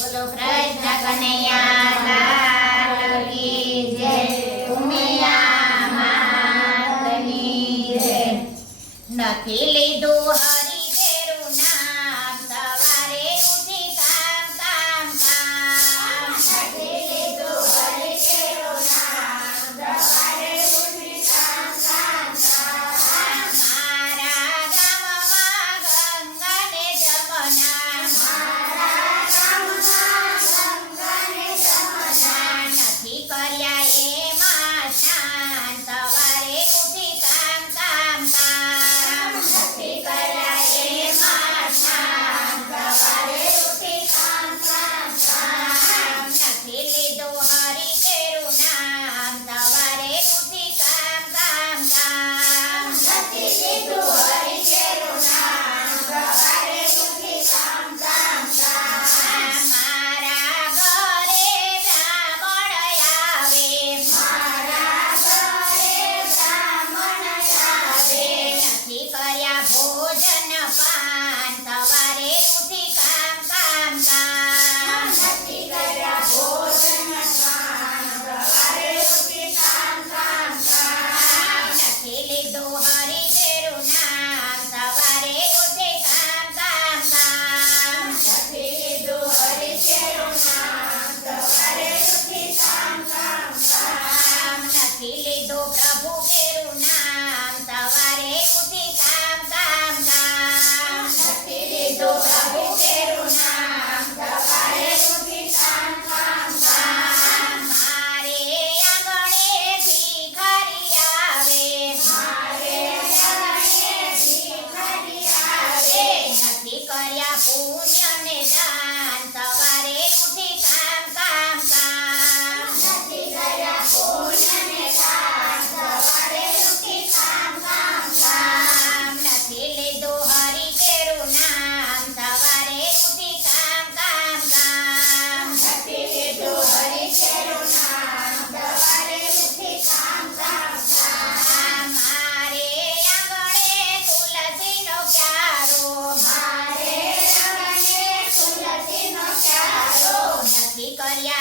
બોલો કૃષ્ણ કનૈયા લાલ કી જય, ઉમિયા માતની જય. નથી લીધું હરિ તેરું નામ, સવારે ઉઠી કામ કામ કામ. નથી લીધું હરિ તેરું નામ, સવારે ઉઠી કામ કામ કામ. મારા ગામમાં ગંગા ને જમના, મારા ગામમાં ગંગા ને જમના. નથી કર્યા એમાં સ્નાન, સવારે ઉઠી કામ કામ કામ. નથી કર્યા એમાં સ્નાન, સવારે ઉઠી કામ કામ કામ. નથી લીધું હરિ તેરું નામ, સવારે ઉઠી કામ કામ કામ. નથી લીધું હરિ તેરું નામ, સવારે ઉઠી કામ કામ કામ. મારા ઘરે બ્રાહ્મણ આવે, મારા ઘરે બ્રાહ્મણ આવે. નથી કર્યા ભોજન પાન, સવારે ઉઠી કામ કામ કામ. નથી કર્યા ભોજન પાન, સવારે ઉઠી કામ કામ કામ. નથી લીધું હરિ તેરું નામ, સવારે ઉઠી કામ કામ કામ. નથી લીધું હરિ તેરું નામ, સવારે ઉઠી કામ કામ કામ. નથી લીધું પ્રભુ તેરું નામ, સવારે ઉઠી કામ કામ કામ. નથી લીધું પ્રભુ તેરું નામ, સવારે ઉઠી કામ કામ કામ. મારે આંગણે ભિખારી આવે, મારે આંગણે ભિખારી આવે. નથી કર્યા પુણ્ય ને દાન, સવારે ઉઠી કામ કામ કામ. નથી કર્યા પુણ્ય ને દાન, સવારે ઉઠી કામ કામ કામ. નથી લીધું હરિ તેરું નામ, સવારે ઉઠી કામ કામ કામ. નથી લીધું હરિ તેરું નામ, સવારે ઉઠી કામ કામ કામ. મારે આંગણે તુલસીનો ક્યારો, મારે આંગણે તુલસીનો ક્યારો. નથી કર્યા